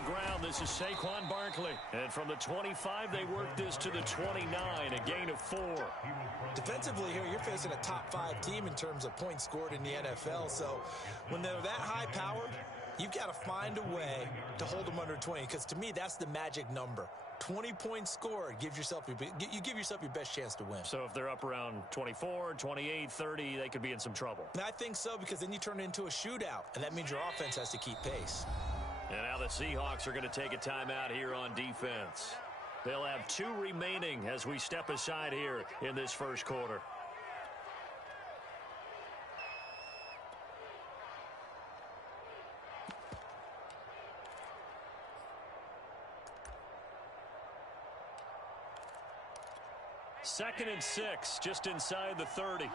the ground. This is Saquon Barkley. And from the 25, they work this to the 29, a gain of 4. Defensively here, you're facing a top-5 team in terms of points scored in the NFL. So when they're that high-powered, you've got to find a way to hold them under 20, because to me, that's the magic number. 20 points scored, you give yourself your best chance to win. So if they're up around 24, 28, 30, they could be in some trouble. And I think so, because then you turn it into a shootout, and that means your offense has to keep pace. And now the Seahawks are going to take a timeout here on defense. They'll have 2 remaining as we step aside here in this first quarter. Second and 6, just inside the 30.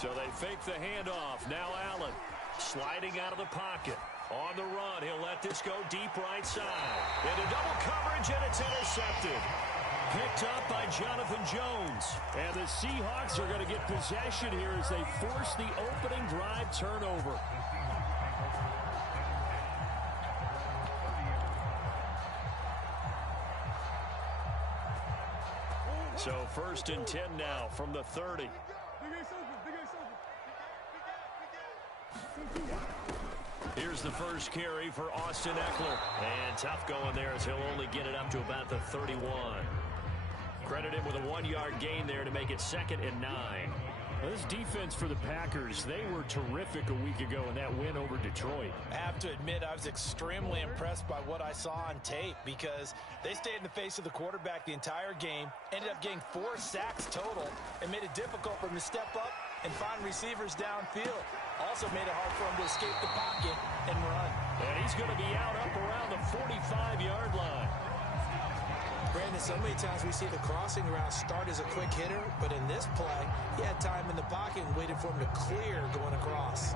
So they fake the handoff. Now Allen sliding out of the pocket. On the run, he'll let this go deep right side. Into double coverage, and it's intercepted. Picked up by Jonathan Jones. And the Seahawks are going to get possession here as they force the opening drive turnover. So first and 10 now from the 30. Here's the first carry for Austin Ekeler. And tough going there as he'll only get it up to about the 31. Credit him with a 1-yard gain there to make it 2nd and 9. Well, this defense for the Packers, they were terrific a week ago in that win over Detroit. I have to admit, I was extremely impressed by what I saw on tape, because they stayed in the face of the quarterback the entire game, ended up getting 4 sacks total, and made it difficult for him to step up and find receivers downfield. Also made it hard for him to escape the pocket and run. And he's going to be out up around the 45-yard line. Brandon, so many times we see the crossing route start as a quick hitter, but in this play, he had time in the pocket and waited for him to clear going across.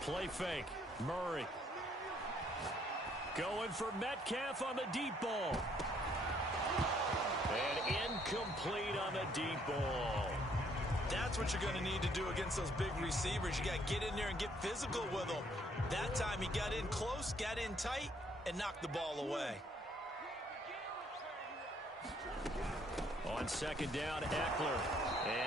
Play fake. Murray. Going for Metcalf on the deep ball. And incomplete on the deep ball. That's what you're going to need to do against those big receivers. You got to get in there and get physical with them. That time he got in close, got in tight, and knocked the ball away. On 2nd down, Ekeler.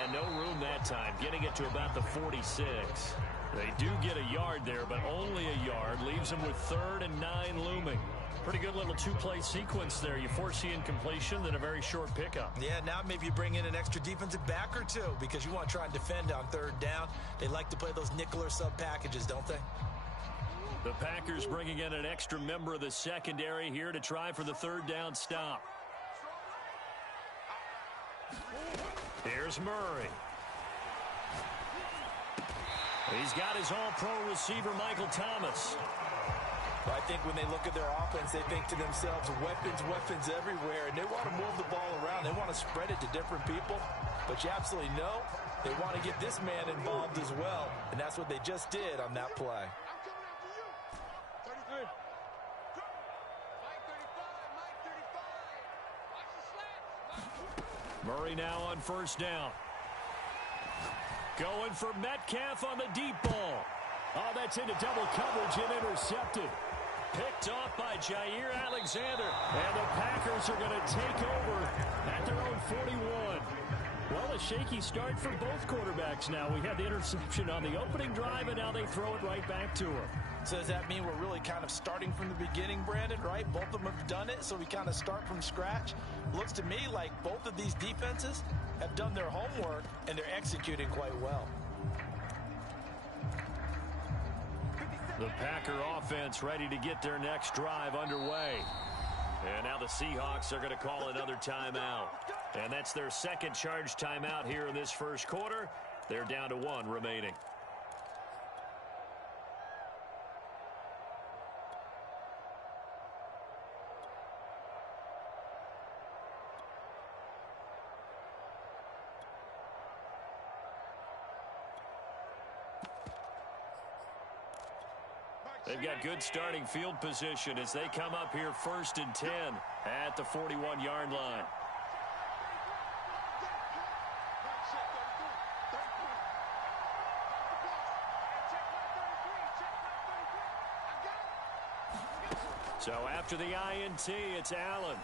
And no room that time, getting it to about the 46. They do get a yard there, but only a yard. Leaves them with 3rd and 9 looming. Pretty good little 2-play sequence there. You force the incompletion, then a very short pickup. Yeah, now maybe you bring in an extra defensive back or 2, because you want to try and defend on 3rd down. They like to play those nickel or sub packages, don't they? The Packers bringing in an extra member of the secondary here to try for the 3rd down stop. Here's Murray. He's got his all-pro receiver, Michael Thomas. I think when they look at their offense, they think to themselves, weapons everywhere, and they want to move the ball around. They want to spread it to different people, but you absolutely know they want to get this man involved as well, and that's what they just did on that play. Murray now on 1st down. Going for Metcalf on the deep ball. Oh, that's into double coverage and intercepted. Picked off by Jair Alexander. And the Packers are going to take over at their own 41. Well, a shaky start for both quarterbacks now. We had the interception on the opening drive, and now they throw it right back to him. So does that mean we're really kind of starting from the beginning, Brandon, right? Both of them have done it, so we kind of start from scratch. Looks to me like both of these defenses have done their homework, and they're executing quite well. The Packer offense ready to get their next drive underway. And now the Seahawks are going to call another timeout. And that's their 2nd charge timeout here in this first quarter. They're down to 1 remaining. They've got good starting field position as they come up here 1st and 10 at the 41-yard line. So after the INT, it's Allen.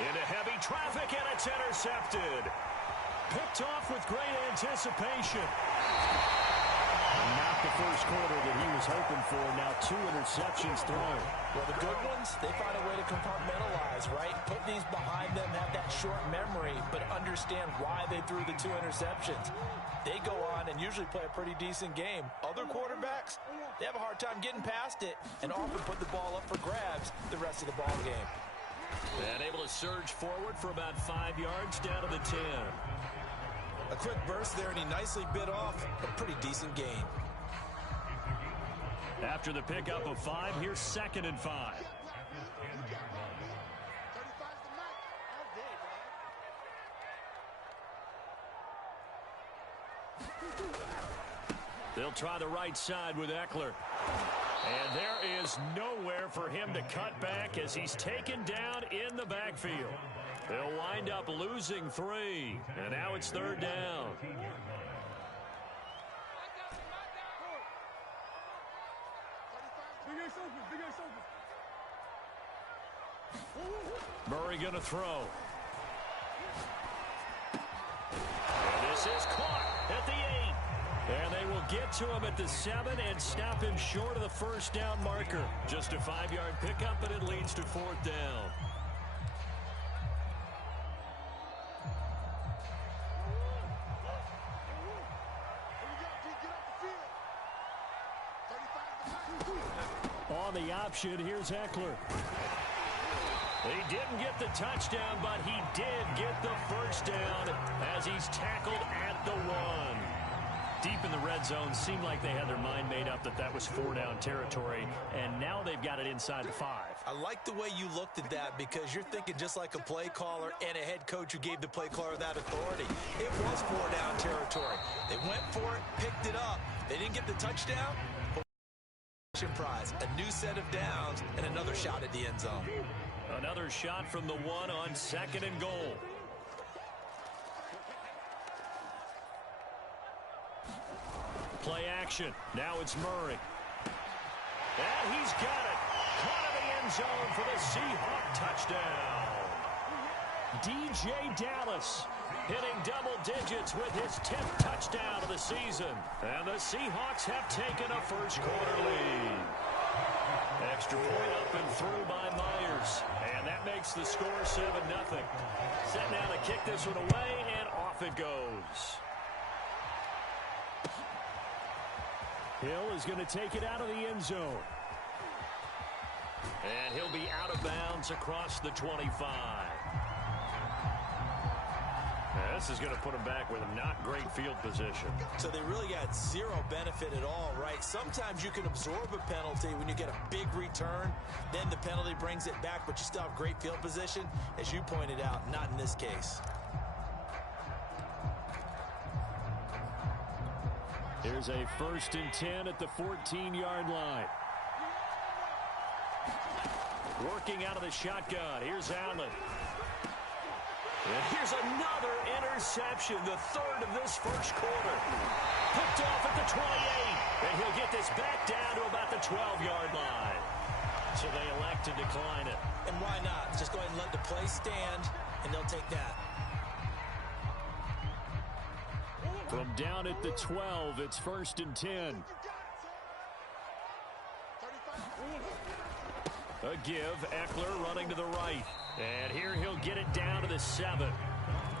Into heavy traffic, and it's intercepted. Picked off with great anticipation. Not the first quarter that he was hoping for. Now 2 interceptions thrown. Well, the good ones, they find a way to compartmentalize, right? Put these behind them, have that short memory, but understand why they threw the 2 interceptions. They go on and usually play a pretty decent game. Other quarterbacks, they have a hard time getting past it and often put the ball up for grabs the rest of the ball game. And able to surge forward for about 5 yards down to the 10. A quick burst there, and he nicely bit off a pretty decent gain. After the pickup of 5, here's 2nd and 5. They'll try the right side with Eckler. And there is nowhere for him to cut back as he's taken down in the backfield. They'll wind up losing 3, and now it's 3rd down. Murray going to throw. And this is caught at the 8. And they will get to him at the 7 and stop him short of the 1st down marker. Just a 5-yard pickup, but it leads to 4th down. On the option, here's Eckler. He didn't get the touchdown, but he did get the 1st down as he's tackled at the 1. Deep in the red zone, seemed like they had their mind made up that that was 4-down territory, and now they've got it inside the 5. I like the way you looked at that because you're thinking just like a play caller and a head coach who gave the play caller that authority. It was 4-down territory. They went for it, picked it up. They didn't get the touchdown. Prize, a new set of downs, and another shot at the end zone. Another shot from the 1 on 2nd and goal. Play action. Now it's Murray. And he's got it. Caught in the end zone for the Seahawk touchdown. DJ Dallas hitting double digits with his 10th touchdown of the season. And the Seahawks have taken a 1st quarter lead. Extra point up and through by Myers. And that makes the score 7-0. Set now to kick this one away, and off it goes. Hill is going to take it out of the end zone. And he'll be out of bounds across the 25. This is going to put him back with a not great field position. So they really got zero benefit at all, right? Sometimes you can absorb a penalty when you get a big return. Then the penalty brings it back, but you still have great field position. As you pointed out, not in this case. Here's a 1st and 10 at the 14-yard line. Working out of the shotgun. Here's Allen. And here's another interception, the 3rd of this 1st quarter. Picked off at the 28. And he'll get this back down to about the 12-yard line. So they elect to decline it. And why not? Just go ahead and let the play stand, and they'll take that. From down at the 12, it's 1st and 10. A give, Eckler running to the right. And here he'll get it down to the 7.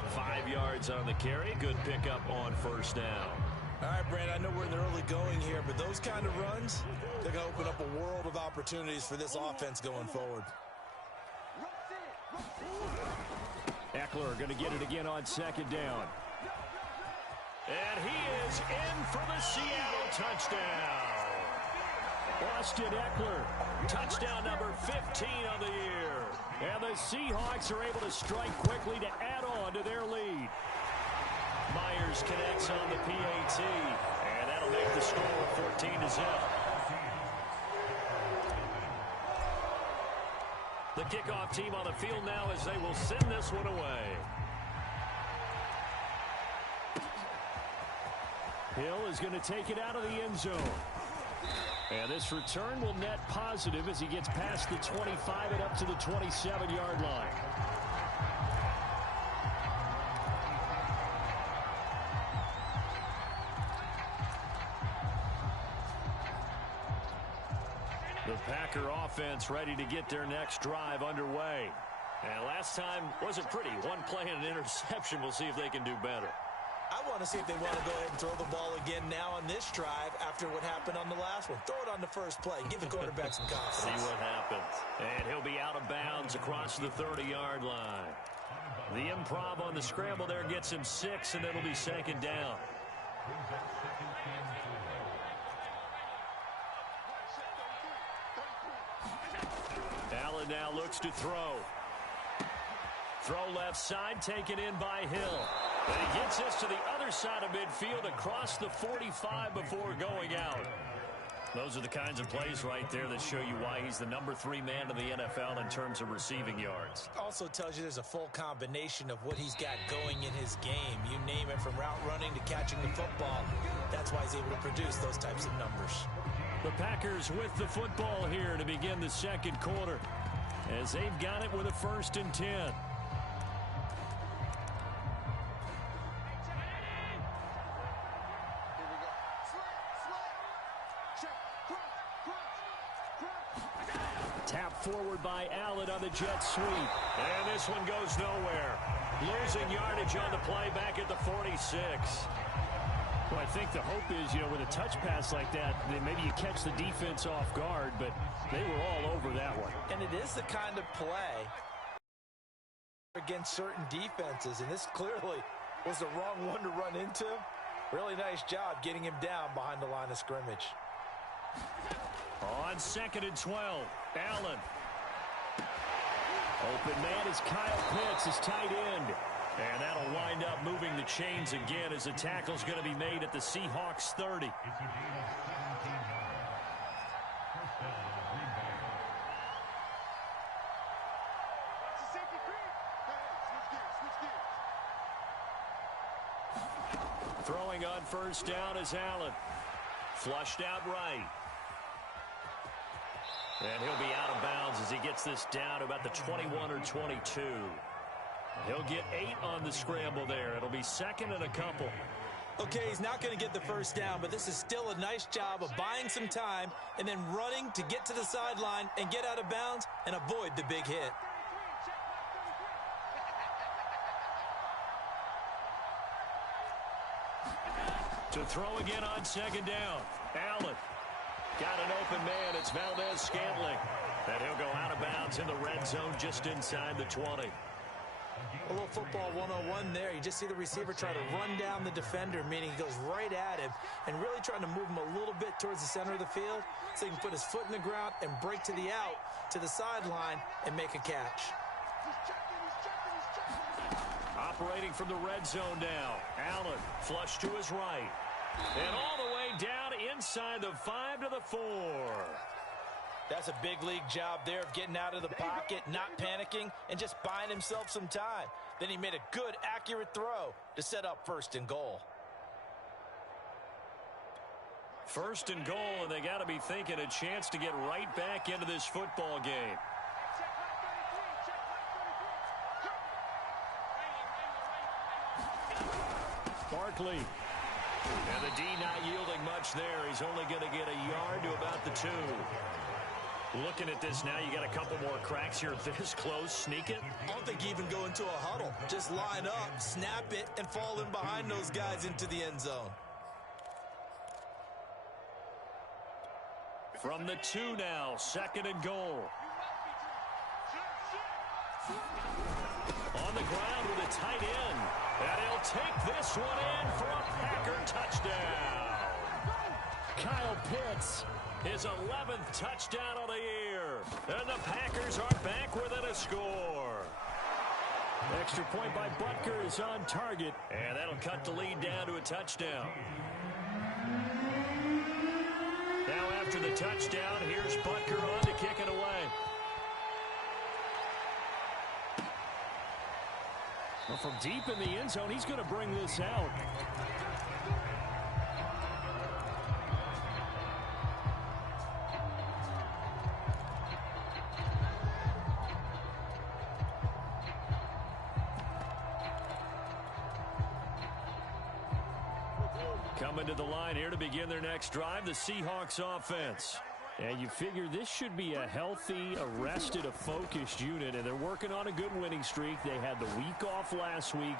5 yards on the carry. Good pickup on 1st down. All right, Brandon, I know we're in the early going here, but those kind of runs, they're going to open up a world of opportunities for this offense going forward. Eckler going to get it again on 2nd down. And he is in for the Seattle touchdown. Austin Eckler, touchdown number 15 on the year. And the Seahawks are able to strike quickly to add on to their lead. Myers connects on the PAT, and that'll make the score 14-0. The kickoff team on the field now as they will send this one away. Hill is going to take it out of the end zone. And this return will net positive as he gets past the 25 and up to the 27-yard line. The Packer offense ready to get their next drive underway. And last time wasn't pretty. One play and an interception. We'll see if they can do better. I want to see if they want to go ahead and throw the ball again now on this drive after what happened on the last one. Throw it on the first play. Give the quarterback some confidence. See what happens. And he'll be out of bounds across the 30-yard line. The improv on the scramble there gets him 6, and it'll be second down. Allen now looks to throw. Throw left side, taken in by Hill. And he gets this to the other side of midfield across the 45 before going out. Those are the kinds of plays right there that show you why he's the number 3 man in the NFL in terms of receiving yards. Also tells you there's a full combination of what he's got going in his game. You name it, from route running to catching the football. That's why he's able to produce those types of numbers. The Packers with the football here to begin the second quarter, as they've got it with a 1st and 10. Tap forward by Allen on the jet sweep. And this one goes nowhere. Losing yardage on the play back at the 46. Well, I think the hope is, with a touch pass like that, then maybe you catch the defense off guard, but they were all over that one. And it is the kind of play against certain defenses, and this clearly was the wrong one to run into. Really nice job getting him down behind the line of scrimmage. On 2nd and 12, Allen. Open man is Kyle Pitts, his tight end. And that'll wind up moving the chains again as the tackle's going to be made at the Seahawks 30. Throwing on 1st down is Allen. Flushed out right. And he'll be out of bounds as he gets this down to about the 21 or 22. He'll get 8 on the scramble there. It'll be 2nd and a couple. Okay, he's not going to get the 1st down, but this is still a nice job of buying some time and then running to get to the sideline and get out of bounds and avoid the big hit. To throw again on 2nd down. Allen. Got an open man. It's Valdez-Scantling. And he'll go out of bounds in the red zone just inside the 20. A little football 101 there. You just see the receiver try to run down the defender, meaning he goes right at him and really trying to move him a little bit towards the center of the field so he can put his foot in the ground and break to the out, to the sideline, and make a catch. Operating from the red zone now. Allen flush to his right. And all the way down inside the 5 to the 4. That's a big league job there of getting out of the pocket, not panicking, and just buying himself some time. Then he made a good, accurate throw to set up 1st and goal. 1st and goal, and they got to be thinking a chance to get right back into this football game. Barkley. And the D not yielding much there. He's only going to get a yard to about the 2. Looking at this now, you got a couple more cracks here this close. Sneak it. I don't think you even go into a huddle. Just line up, snap it, and fall in behind those guys into the end zone. From the 2 now, 2nd and goal. On the ground with a tight end. And he'll take this one in for a Packer touchdown. Kyle Pitts, his 11th touchdown of the year. And the Packers are back within a score. Extra point by Butker is on target. And that'll cut the lead down to a touchdown. Now after the touchdown, here's Butker on to kick it away. from deep in the end zone, he's going to bring this out. Coming to the line here to begin their next drive, the Seahawks offense. And you figure this should be a healthy, arrested, a focused unit, and they're working on a good winning streak. They had the week off last week.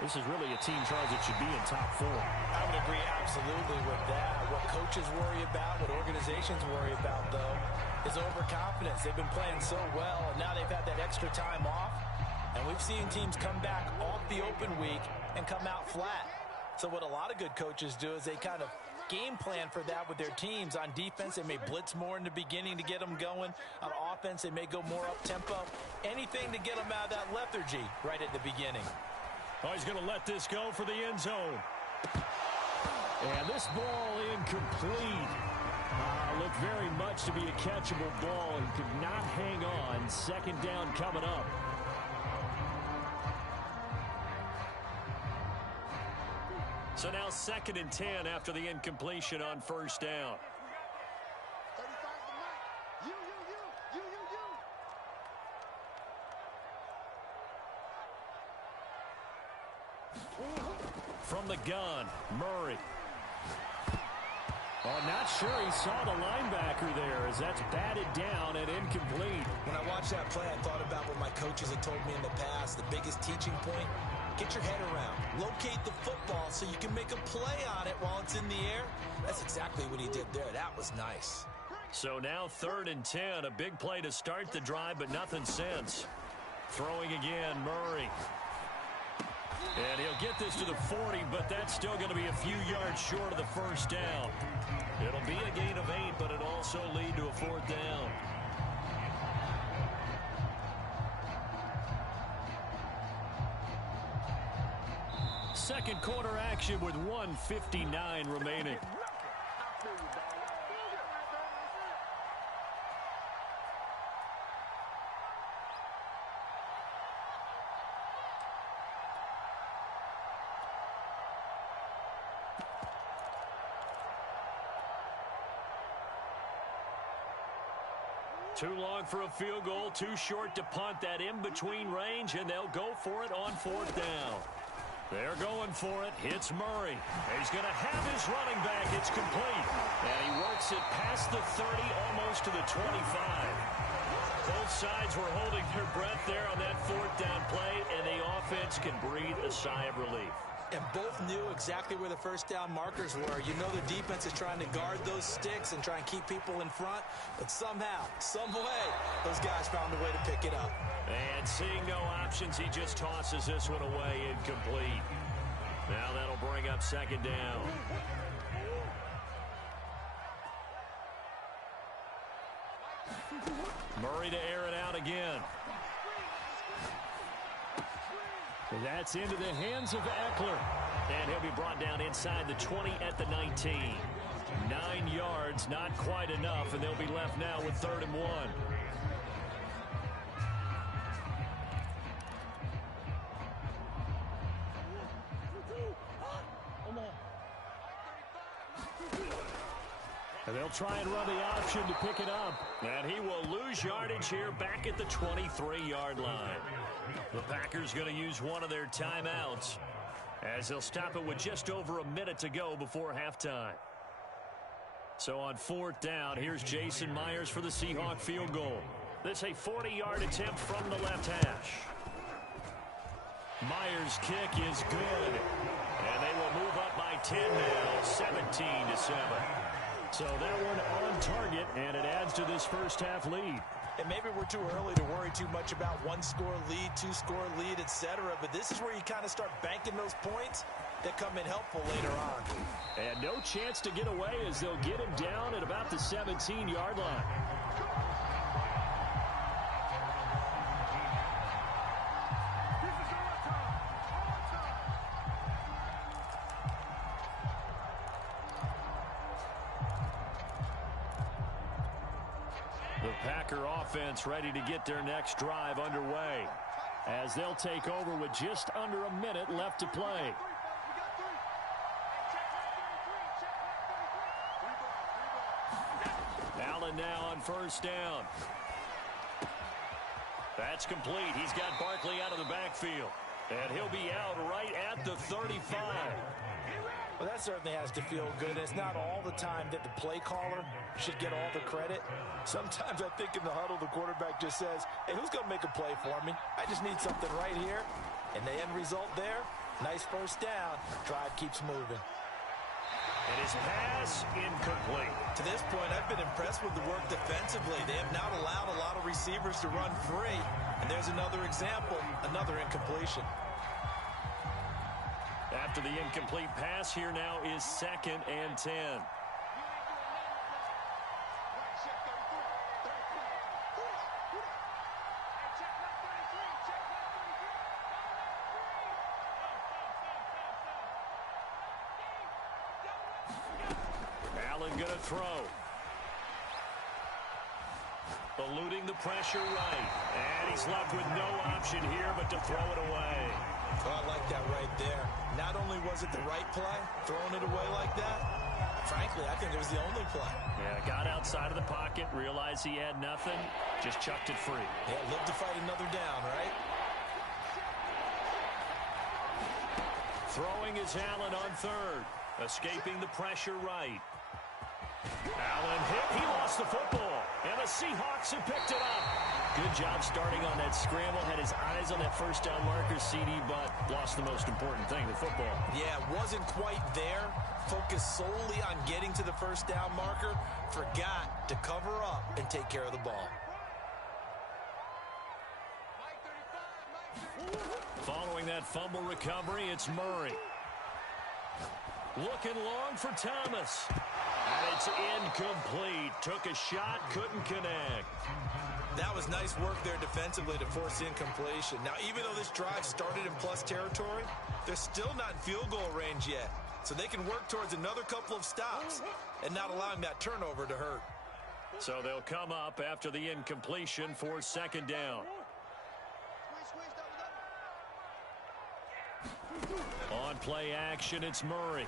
This is really a team, Charles, that should be in top 4. I would agree absolutely with that. What coaches worry about, what organizations worry about, though, is overconfidence. They've been playing so well, and now they've had that extra time off. And we've seen teams come back off the open week and come out flat. So what a lot of good coaches do is they kind of game plan for that with their teams. On defense, they may blitz more in the beginning to get them going. On offense, they may go more up-tempo. Anything to get them out of that lethargy right at the beginning. Oh, he's going to let this go for the end zone. And this ball incomplete. Looked very much to be a catchable ball. He could not hang on. Second down coming up. So now 2nd and 10 after the incompletion on first down. From the gun, Murray. Oh, not sure he saw the linebacker there as that's batted down and incomplete. When I watched that play, I thought about what my coaches had told me in the past. The biggest teaching point: get your head around. Locate the football so you can make a play on it while it's in the air. That's exactly what he did there. That was nice. So now 3rd and 10. A big play to start the drive, but nothing since. Throwing again, Murray. And he'll get this to the 40, but that's still going to be a few yards short of the first down. It'll be a gain of 8, but it'll also lead to a 4th down. Second quarter action with 1:59 remaining. Too long for a field goal, too short to punt. That in-between range, and they'll go for it on 4th down. They're going for it. Hits Murray. He's going to have his running back. It's complete. And he works it past the 30, almost to the 25. Both sides were holding their breath there on that 4th down play, and the offense can breathe a sigh of relief. And both knew exactly where the first down markers were. You know the defense is trying to guard those sticks and try and keep people in front. But somehow, some way, those guys found a way to pick it up. And seeing no options, he just tosses this one away, incomplete. Now that'll bring up 2nd down. Murray to air it out again. That's into the hands of Eckler. And he'll be brought down inside the 20 at the 19. 9 yards, not quite enough, and they'll be left now with 3rd and 1. And they'll try and run the option to pick it up. And he will lose yardage here back at the 23-yard line. The Packers going to use one of their timeouts as they'll stop it with just over a minute to go before halftime. So on 4th down, here's Jason Myers for the Seahawk field goal. This a 40-yard attempt from the left hash. Myers' kick is good. And they will move up by 10 now, 17-7. So that one on target, and it adds to this first half lead. And maybe we're too early to worry too much about 1-score lead, 2-score lead, etc. But this is where you kind of start banking those points that come in helpful later on. And no chance to get away as they'll get him down at about the 17-yard line. The Packer offense ready to get their next drive underway. as they'll take over with just under a minute left to play. Allen now on first down. That's complete. He's got Barkley out of the backfield. And he'll be out right at the 35. Well, that certainly has to feel good. It's not all the time that the play caller should get all the credit. Sometimes I think in the huddle, the quarterback just says, hey, who's going to make a play for me? I just need something right here. And the end result there, nice first down. Drive keeps moving. And his pass incomplete. To this point, I've been impressed with the work defensively. They have not allowed a lot of receivers to run free. And there's another example, another incompletion. After the incomplete pass, here now is 2nd and 10. Allen going to throw. Eluding the pressure right. And he's left with no option here but to throw it away. Oh, I like that right there. Not only was it the right play, throwing it away like that, frankly, I think it was the only play. Yeah, got outside of the pocket, realized he had nothing, just chucked it free. Yeah, live to fight another down, right? Throwing is Allen on third. Escaping the pressure right. Allen hit. He lost the football. And the Seahawks have picked it up. Good job starting on that scramble. Had his eyes on that first down marker, CD, but lost the most important thing, the football. Yeah, wasn't quite there. Focused solely on getting to the first down marker. Forgot to cover up and take care of the ball. Following that fumble recovery, it's Murray. Looking long for Thomas. And it's incomplete. Took a shot, couldn't connect. That was nice work there defensively to force incompletion. Now, even though this drive started in plus territory, they're still not in field goal range yet. So they can work towards another couple of stops and not allowing that turnover to hurt. So they'll come up after the incompletion for 2nd down. On play action, it's Murray.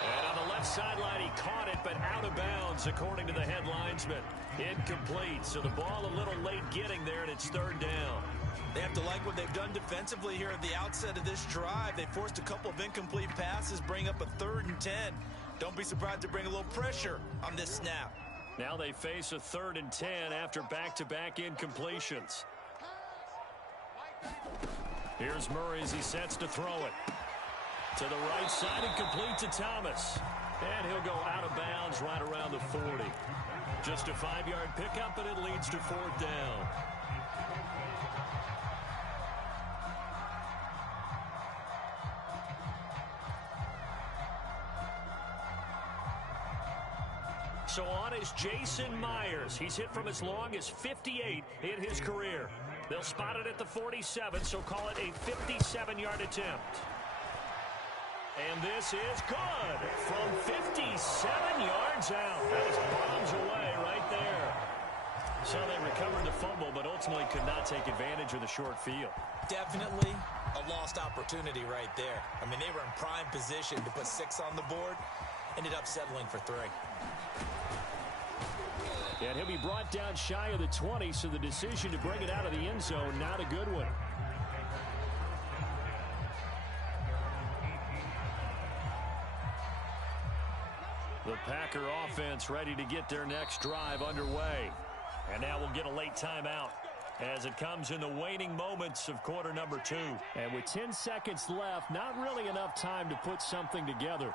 And on the left sideline, he caught it, but out of bounds, according to the head linesman. Incomplete, so the ball a little late getting there, and it's 3rd down. They have to like what they've done defensively here at the outset of this drive. They forced a couple of incomplete passes, bring up a 3rd and 10. Don't be surprised to bring a little pressure on this snap. Now they face a 3rd and 10 after back-to-back incompletions. Here's Murray as he sets to throw it. To the right side and complete to Thomas. And he'll go out of bounds right around the 40. Just a 5-yard pickup, and it leads to 4th down. So on is Jason Myers. He's hit from as long as 58 in his career. They'll spot it at the 47, so call it a 57-yard attempt. And this is good from 57 yards out. That was bombs away right there. So they recovered the fumble, but ultimately could not take advantage of the short field. Definitely a lost opportunity right there. I mean, they were in prime position to put 6 on the board. Ended up settling for 3. And he'll be brought down shy of the 20, so the decision to bring it out of the end zone, not a good one. The Packer offense ready to get their next drive underway. And now we'll get a late timeout as it comes in the waning moments of quarter number 2. And with 10 seconds left, not really enough time to put something together.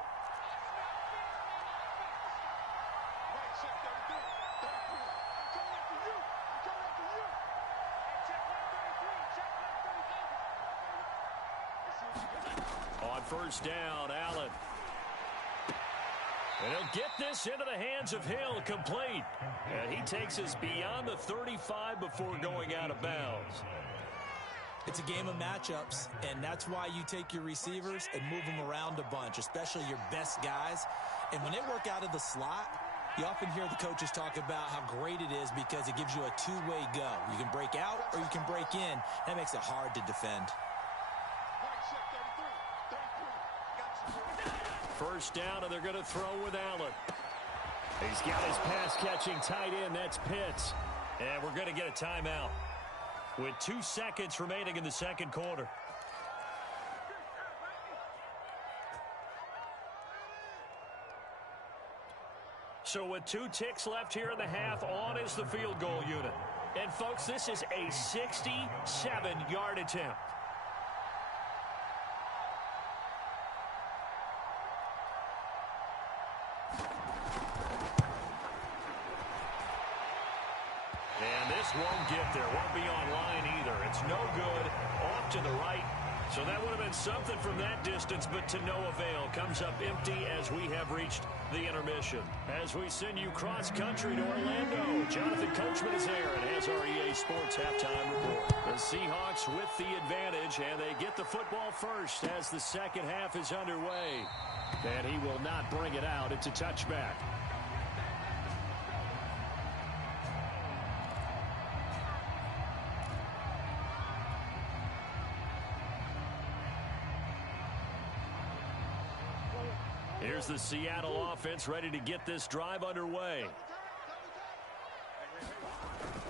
On first down, Allen. And he'll get this into the hands of Hill, complete. And he takes us beyond the 35 before going out of bounds. It's a game of matchups, and that's why you take your receivers and move them around a bunch, especially your best guys. And when they work out of the slot, You often hear the coaches talk about how great it is because it gives you a two-way go. You can break out or you can break in. That makes it hard to defend. First down, and they're going to throw with Allen. He's got his pass-catching tight end. That's Pitts. And we're going to get a timeout with 2 seconds remaining in the second quarter. So with 2 ticks left here in the half, on is the field goal unit. And, folks, this is a 67-yard attempt. And this won't get there. Won't be online either. It's no good. Off to the right. So that would have been something from that distance, but to no avail. Comes up empty as we have reached the intermission. As we send you cross-country to Orlando, Jonathan Coachman is there and has our EA Sports halftime report. The Seahawks with the advantage, and they get the football first as the second half is underway. And he will not bring it out. It's a touchback. Here's the Seattle offense ready to get this drive underway.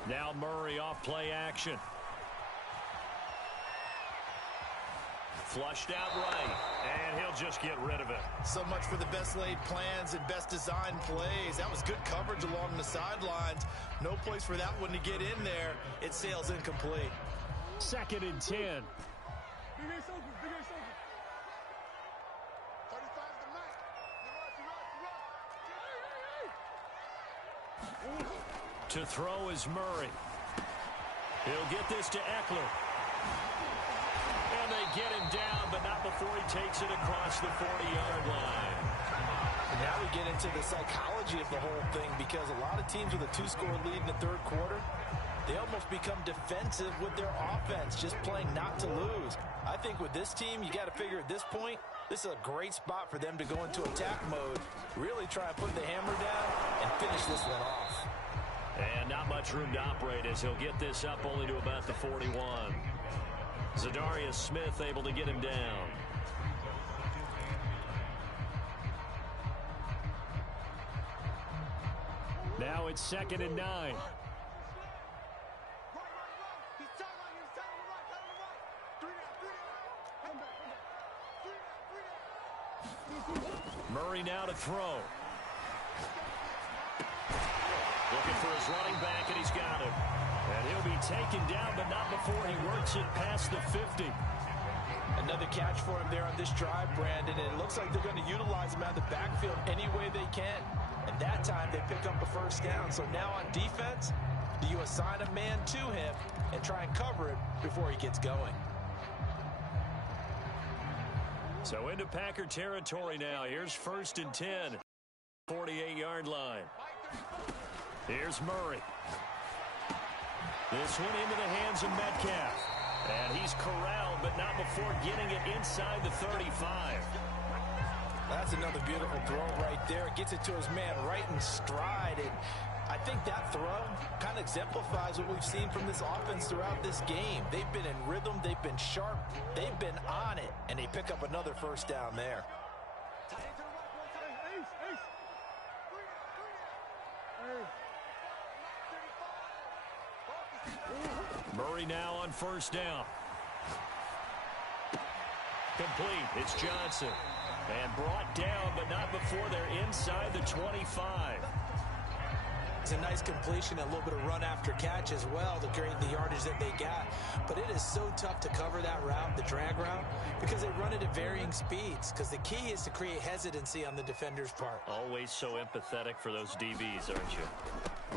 Now Murray off play action. Flushed out right, and he'll just get rid of it. So much for the best laid plans and best designed plays. That was good coverage along the sidelines. No place for that one to get in there. It sails incomplete. 2nd and 10. To throw is Murray. He'll get this to Eckler. And they get him down, but not before he takes it across the 40-yard line. And now we get into the psychology of the whole thing, because a lot of teams with a 2-score lead in the third quarter, they almost become defensive with their offense, just playing not to lose. I think with this team, you got to figure at this point, this is a great spot for them to go into attack mode, really try and put the hammer down and finish this one off. And not much room to operate as he'll get this up only to about the 41. Zadarius Smith able to get him down. Now it's 2nd and 9. Murray now to throw. Looking for his running back, and he's got him. And he'll be taken down, but not before he works it past the 50. Another catch for him there on this drive, Brandon, and it looks like they're going to utilize him out of the backfield any way they can. And that time they pick up a first down. So now on defense, do you assign a man to him and try and cover it before he gets going? So into Packer territory now. Here's 1st and 10. 48-yard line. Here's Murray. This one into the hands of Metcalf. And he's corralled, but not before getting it inside the 35. That's another beautiful throw right there. Gets it to his man right in stride. And I think that throw kind of exemplifies what we've seen from this offense throughout this game. They've been in rhythm. They've been sharp. They've been on it. And they pick up another first down there. Murray now on 1st down. Complete. It's Johnson. And brought down, but not before they're inside the 25. It's a nice completion, a little bit of run after catch as well to create the yardage that they got. But it is so tough to cover that route, the drag route, because they run it at varying speeds. Because the key is to create hesitancy on the defender's part. Always so empathetic for those DBs, aren't you?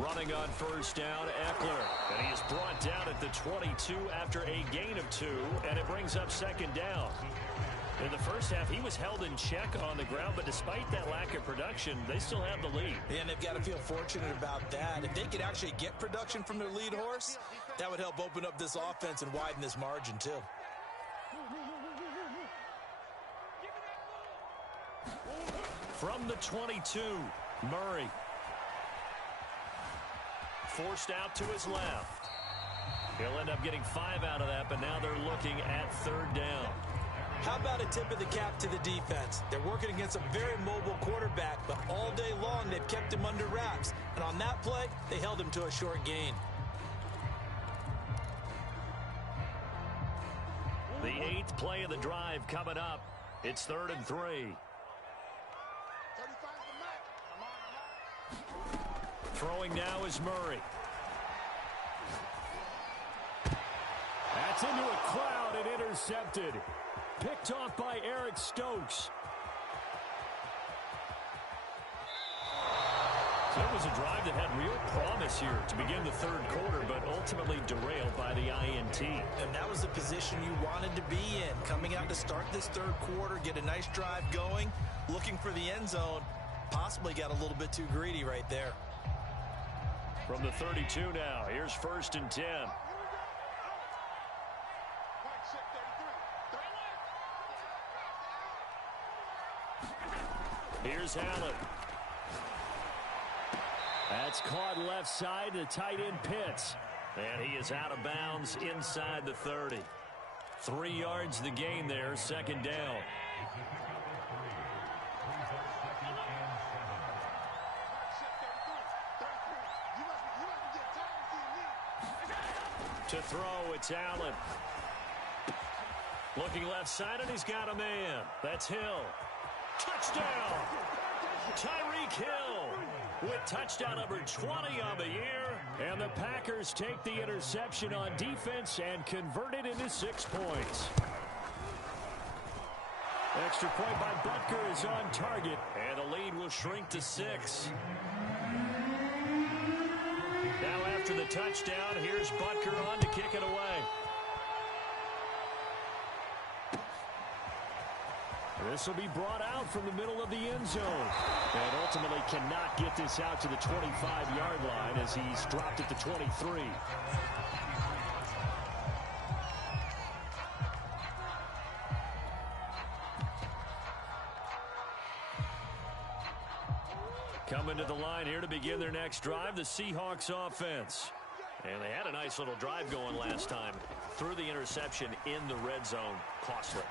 Running on 1st down, Eckler. And he is brought down at the 22 after a gain of 2. And it brings up 2nd down. In the first half, he was held in check on the ground, but despite that lack of production, they still have the lead. And they've got to feel fortunate about that. If they could actually get production from their lead horse, that would help open up this offense and widen this margin, too. From the 22, Murray. forced out to his left. He'll end up getting 5 out of that, but now they're looking at 3rd down. How about a tip of the cap to the defense? They're working against a very mobile quarterback, but all day long they've kept him under wraps. And on that play, they held him to a short gain. The 8th play of the drive coming up. It's 3rd and 3. Throwing now is Murray. That's into a crowd and intercepted. Picked off by Eric Stokes. So it was a drive that had real promise here to begin the 3rd quarter, but ultimately derailed by the INT. And that was the position you wanted to be in. Coming out to start this 3rd quarter, get a nice drive going, looking for the end zone. Possibly got a little bit too greedy right there. From the 32 now, here's 1st and 10. Here's Allen. That's caught left side to tight end Pitts. And he is out of bounds inside the 30. 3 yards the gain there, 2nd down. To throw, it's Allen. Looking left side, and he's got a man. That's Hill. Touchdown! Tyreek Hill with touchdown number 20 on the year. And the Packers take the interception on defense and convert it into 6 points. Extra point by Butker is on target. And the lead will shrink to 6. Now after the touchdown, here's Butker on to kick it away. This will be brought out from the middle of the end zone. And ultimately cannot get this out to the 25-yard line as he's dropped at the 23. Coming to the line here to begin their next drive, the Seahawks offense. And they had a nice little drive going last time. Threw the interception in the red zone. Costly.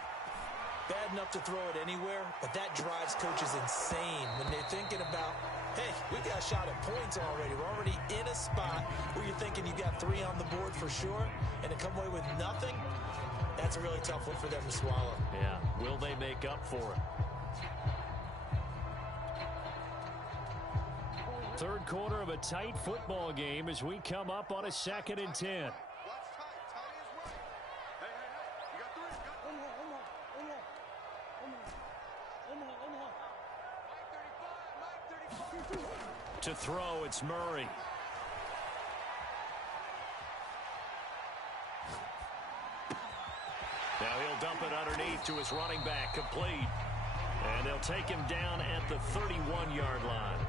Bad enough to throw it anywhere, but that drives coaches insane when they're thinking about, hey, we got a shot at points already. We're already in a spot where you're thinking you got 3 on the board for sure, and to come away with nothing, that's a really tough one for them to swallow. Yeah, will they make up for it? 3rd quarter of a tight football game as we come up on a 2nd and 10. To throw, it's Murray. Now he'll dump it underneath to his running back, complete. And they'll take him down at the 31-yard line.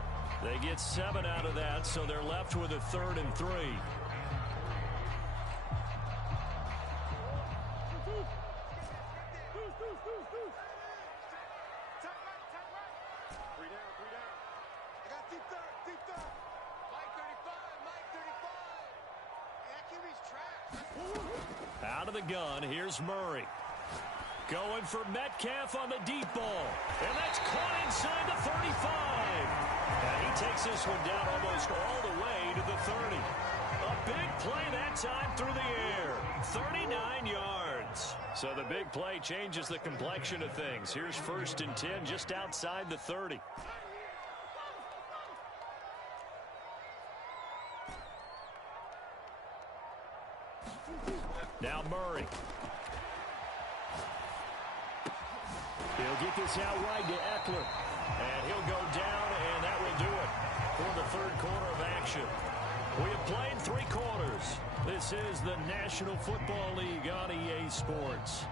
They get 7 out of that, so they're left with a 3rd and 3. Out of the gun, here's Murray. Going for Metcalf on the deep ball. And that's caught inside the 35. And he takes this one down almost all the way to the 30. A big play that time through the air. 39 yards. So the big play changes the complexion of things. Here's 1st and 10 just outside the 30. Now Murray. He'll get this out wide to Eckler. And he'll go down, and that will do it for the 3rd quarter of action. We have played 3 quarters. This is the National Football League on EA Sports.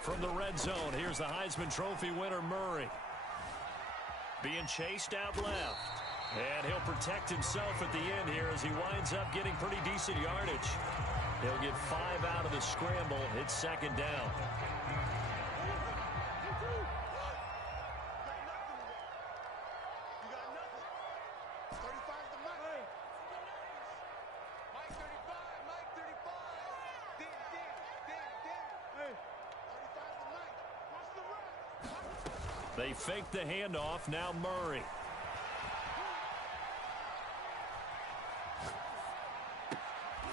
From the red zone, here's the Heisman Trophy winner, Murray. Being chased out left. And he'll protect himself at the end here as he winds up getting pretty decent yardage. He'll get 5 out of the scramble. It's 2nd down. They fake the handoff. Now Murray.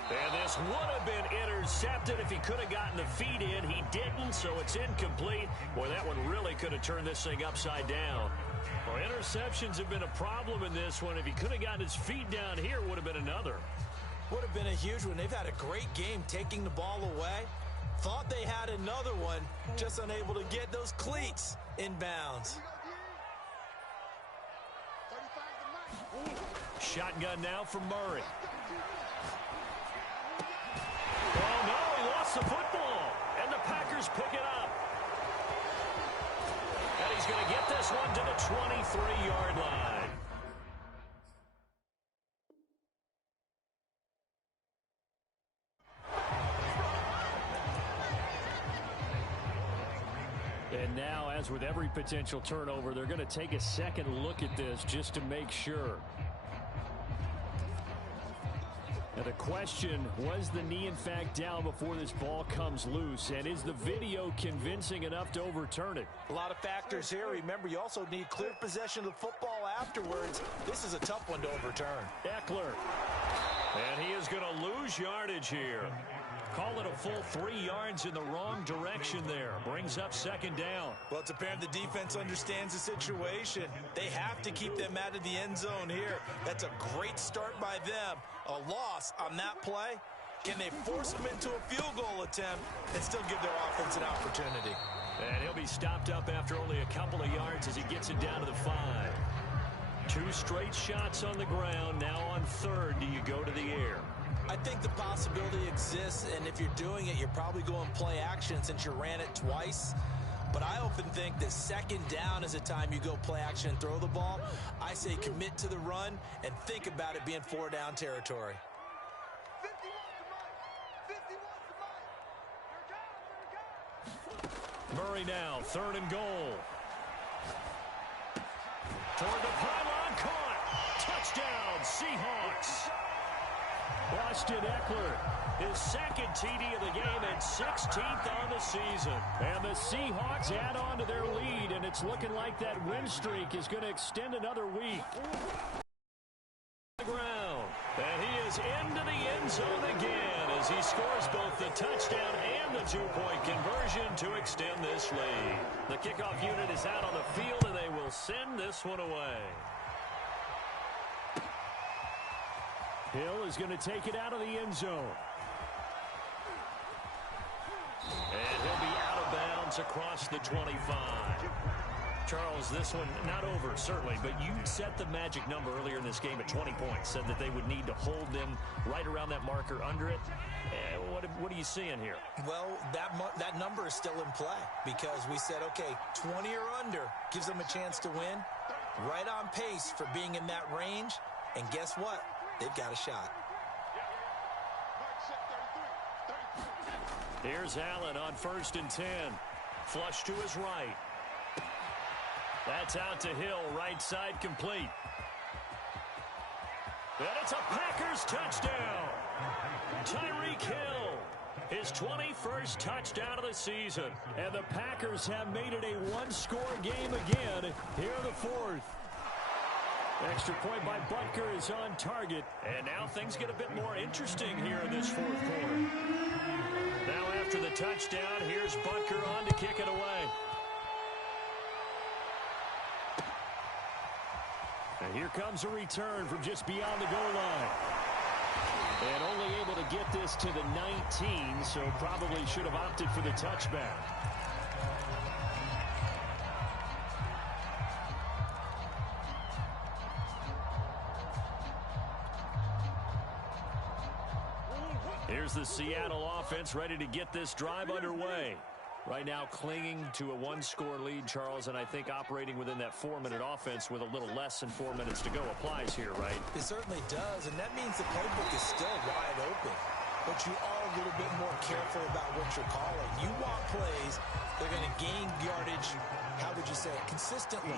And this would have been intercepted if he could have gotten the feet in. He didn't, so it's incomplete. Boy, that one really could have turned this thing upside down. Well, interceptions have been a problem in this one. If he could have gotten his feet down here, it would have been another. Would have been a huge one. They've had a great game taking the ball away. Thought they had another one, just unable to get those cleats in bounds. Shotgun now for Murray. Oh, no, he lost the football. And the Packers pick it up. And he's going to get this one to the 23-yard line. And now, as with every potential turnover, they're going to take a second look at this just to make sure. Now the question, was the knee in fact down before this ball comes loose? And is the video convincing enough to overturn it? A lot of factors here. Remember, you also need clear possession of the football afterwards. This is a tough one to overturn. Eckler. And he is going to lose yardage here. Call it a full 3 yards in the wrong direction there. Brings up second down. Well, it's apparent the defense understands the situation. They have to keep them out of the end zone here. That's a great start by them. A loss on that play. Can they force them into a field goal attempt and still give their offense an opportunity? And he'll be stopped up after only a couple of yards as he gets it down to the 5. 2 straight shots on the ground. Now on third, do you go to the air? I think the possibility exists, and if you're doing it, you're probably going play action since you ran it twice. But I often think that second down is a time you go play action and throw the ball. I say commit to the run and think about it being 4 down territory. Murray now, third and goal. Toward the pylon, caught. Touchdown, Seahawks. Austin Eckler, his second TD of the game and 16th on the season. And the Seahawks add on to their lead, and it's looking like that win streak is going to extend another week. The ground, and he is into the end zone again as he scores both the touchdown and the 2-point conversion to extend this lead. The kickoff unit is out on the field, and they will send this one away. Hill is going to take it out of the end zone. And he'll be out of bounds across the 25. Charles, this one not over, certainly, but you set the magic number earlier in this game at 20 points, said that they would need to hold them right around that marker under it. What are you seeing here? Well, that number is still in play because we said, okay, 20 or under gives them a chance to win. Right on pace for being in that range, and guess what? They've got a shot. Here's Allen on 1st and 10. Flush to his right. That's out to Hill, right side complete. And it's a Packers touchdown. Tyreek Hill, his 21st touchdown of the season. And the Packers have made it a one-score game again here in the 4th. Extra point by Butker is on target. And now things get a bit more interesting here in this 4th quarter. Now after the touchdown, here's Butker on to kick it away. And here comes a return from just beyond the goal line. And only able to get this to the 19, so probably should have opted for the touchback. Here's the Seattle offense ready to get this drive underway. Right now clinging to a one-score lead, Charles, and I think operating within that 4-minute offense with a little less than 4 minutes to go applies here, right? It certainly does, and that means the playbook is still wide open. But you are a little bit more careful about what you're calling. You want plays that are going to gain yardage, how would you say it, consistently,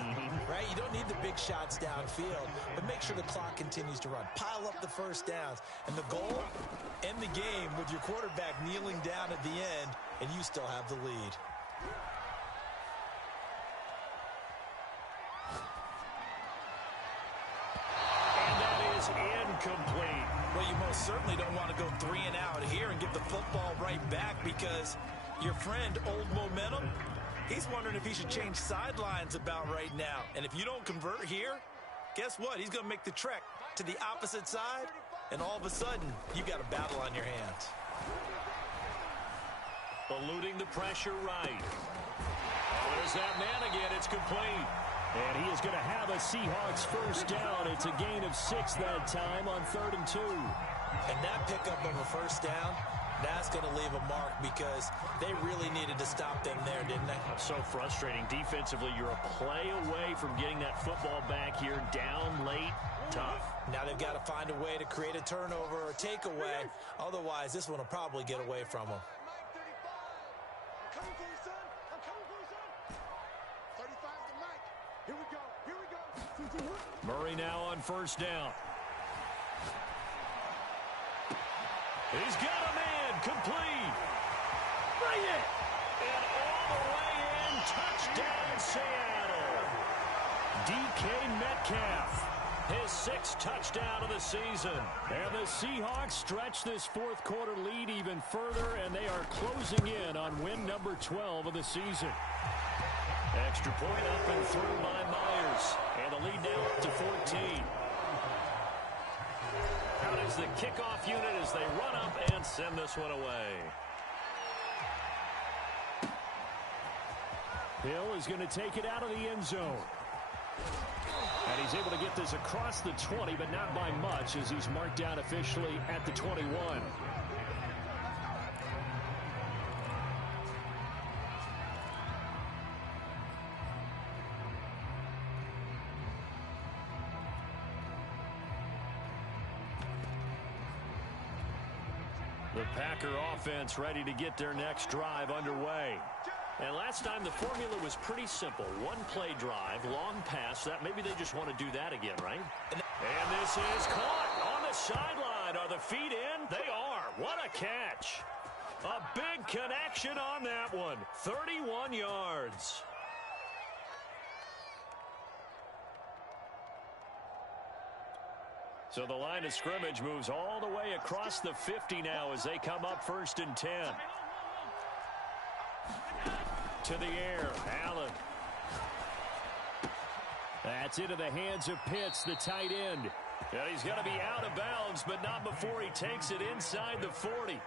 right? You don't need the big shots downfield, but make sure the clock continues to run. Pile up the first downs. And the goal, end the game with your quarterback kneeling down at the end, and you still have the lead. incomplete. Well, you most certainly don't want to go 3 and out here and give the football right back, because your friend, Old Momentum, he's wondering if he should change sidelines about right now. And if you don't convert here, guess what? He's going to make the trek to the opposite side, and all of a sudden, you've got a battle on your hands. Eluding the pressure right. There's that man again. It's complete. And he is going to have a Seahawks first down. It's a gain of 6 that time on 3rd and 2. And that pickup of a first down, that's going to leave a mark, because they really needed to stop them there, didn't they? So frustrating. Defensively, you're a play away from getting that football back here, down late. Tough. Now they've got to find a way to create a turnover or a takeaway. Otherwise, this one will probably get away from them. Murray now on first down. He's got a man. Complete. Bring it. And all the way in. Touchdown, Seattle. DK Metcalf. His 6th touchdown of the season. And the Seahawks stretch this 4th quarter lead even further, and they are closing in on win number 12 of the season. Extra point up and through by Myers. And the lead now up to 14. Out is the kickoff unit as they run up and send this one away. Hill is going to take it out of the end zone. And he's able to get this across the 20, but not by much, as he's marked down officially at the 21. The Packer offense ready to get their next drive underway. And last time the formula was pretty simple. One play drive, long pass. That maybe they just want to do that again, right? And this is caught on the sideline. Are the feet in? They are. What a catch. A big connection on that one. 31 yards. So the line of scrimmage moves all the way across the 50 now as they come up 1st and 10. To the air, Allen. That's into the hands of Pitts, the tight end. And he's going to be out of bounds, but not before he takes it inside the 40.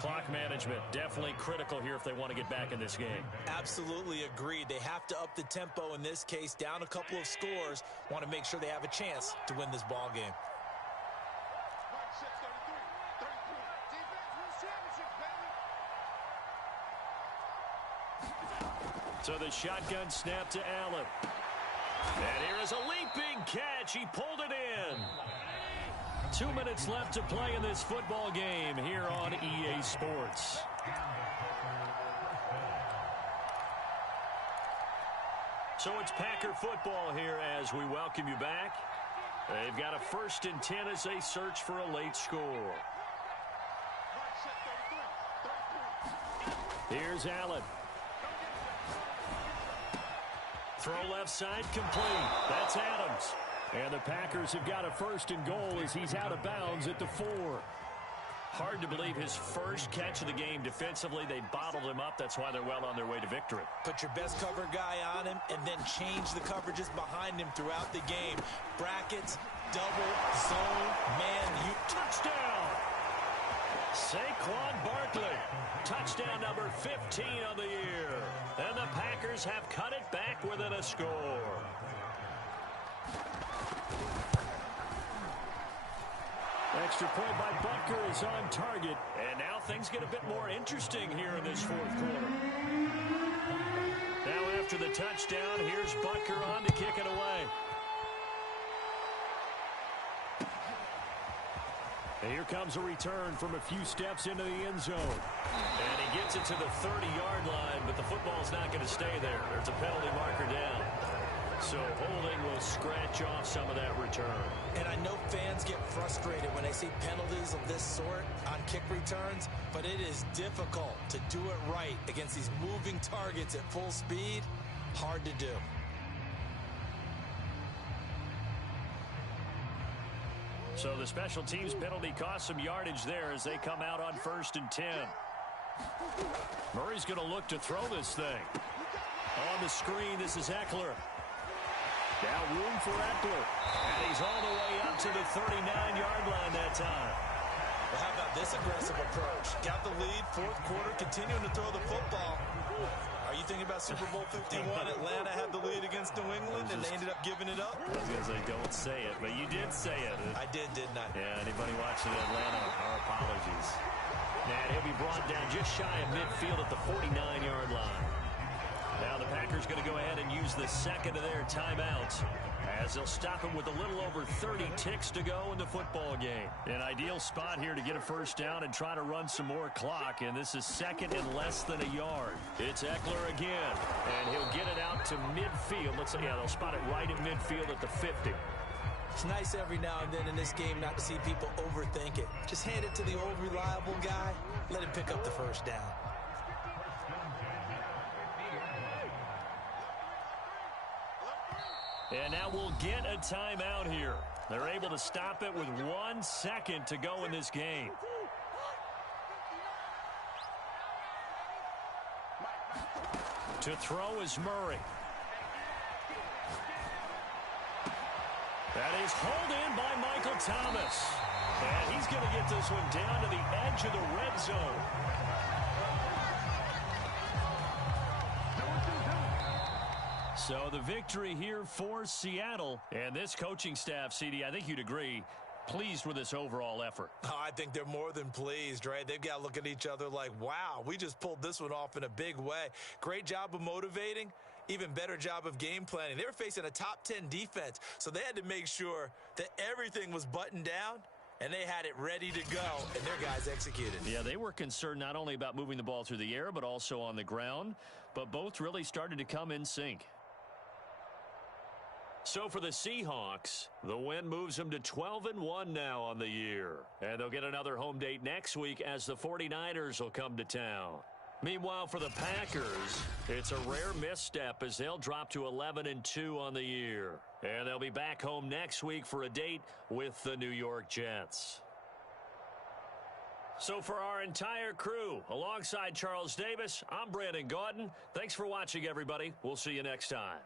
Clock management, definitely critical here if they want to get back in this game. Absolutely agreed. They have to up the tempo in this case, down a couple of scores. Want to make sure they have a chance to win this ball game. So the shotgun snap to Allen. And here is a leaping catch. He pulled it in. 2 minutes left to play in this football game here on EA Sports. So it's Packer football here as we welcome you back. They've got a 1st and 10 as they search for a late score. Here's Allen. Throw left side complete. That's Adams. And the Packers have got a 1st and goal as he's out of bounds at the 4. Hard to believe his first catch of the game defensively. They bottled him up. That's why they're well on their way to victory. Put your best cover guy on him and then change the coverages behind him throughout the game. Brackets, double, zone, man, touchdown! Saquon Barkley. Touchdown number 15 of the year. And the Packers have cut it back within a score. Extra point by Butker is on target. And now things get a bit more interesting here in this 4th quarter. Now after the touchdown, here's Butker on to kick it away. And here comes a return from a few steps into the end zone. And he gets it to the 30-yard line, but the football's not going to stay there. There's a penalty marker down. So holding will scratch off some of that return. And I know fans get frustrated when they see penalties of this sort on kick returns, but it is difficult to do it right against these moving targets at full speed. Hard to do. So the special teams penalty cost some yardage there as they come out on 1st and 10. Murray's going to look to throw this thing. On the screen, this is Eckler. Now room for Eckler. And he's all the way up to the 39-yard line that time. Well, how about this aggressive approach? Got the lead, 4th quarter, continuing to throw the football. Are you thinking about Super Bowl 51? Atlanta had the lead against New England, and they ended up giving it up? I was going to say, don't say it, but you did say it. I did, didn't I? Yeah, anybody watching Atlanta, our apologies. And he'll be brought down just shy of midfield at the 49-yard line. Now the Packers going to go ahead and use the second of their timeouts as they'll stop him with a little over 30 ticks to go in the football game. An ideal spot here to get a first down and try to run some more clock, and this is 2nd and less than a yard. It's Eckler again, and he'll get it out to midfield. Let's say, yeah, they'll spot it right at midfield at the 50. It's nice every now and then in this game not to see people overthink it. Just hand it to the old reliable guy, let him pick up the first down. And now we'll get a timeout here. They're able to stop it with 1 second to go in this game. To throw is Murray. That is hauled in by Michael Thomas. And he's going to get this one down to the edge of the red zone. So the victory here for Seattle. And this coaching staff, CD, I think you'd agree, pleased with this overall effort. Oh, I think they're more than pleased, right? They've got to look at each other like, wow, we just pulled this one off in a big way. Great job of motivating. Even better job of game planning. They were facing a top 10 defense, so they had to make sure that everything was buttoned down, and they had it ready to go, and their guys executed. Yeah, they were concerned not only about moving the ball through the air, but also on the ground, but both really started to come in sync. So for the Seahawks, the win moves them to 12-1 now on the year. And they'll get another home date next week as the 49ers will come to town. Meanwhile, for the Packers, it's a rare misstep as they'll drop to 11-2 on the year. And they'll be back home next week for a date with the New York Jets. So for our entire crew, alongside Charles Davis, I'm Brandon Gaudin. Thanks for watching, everybody. We'll see you next time.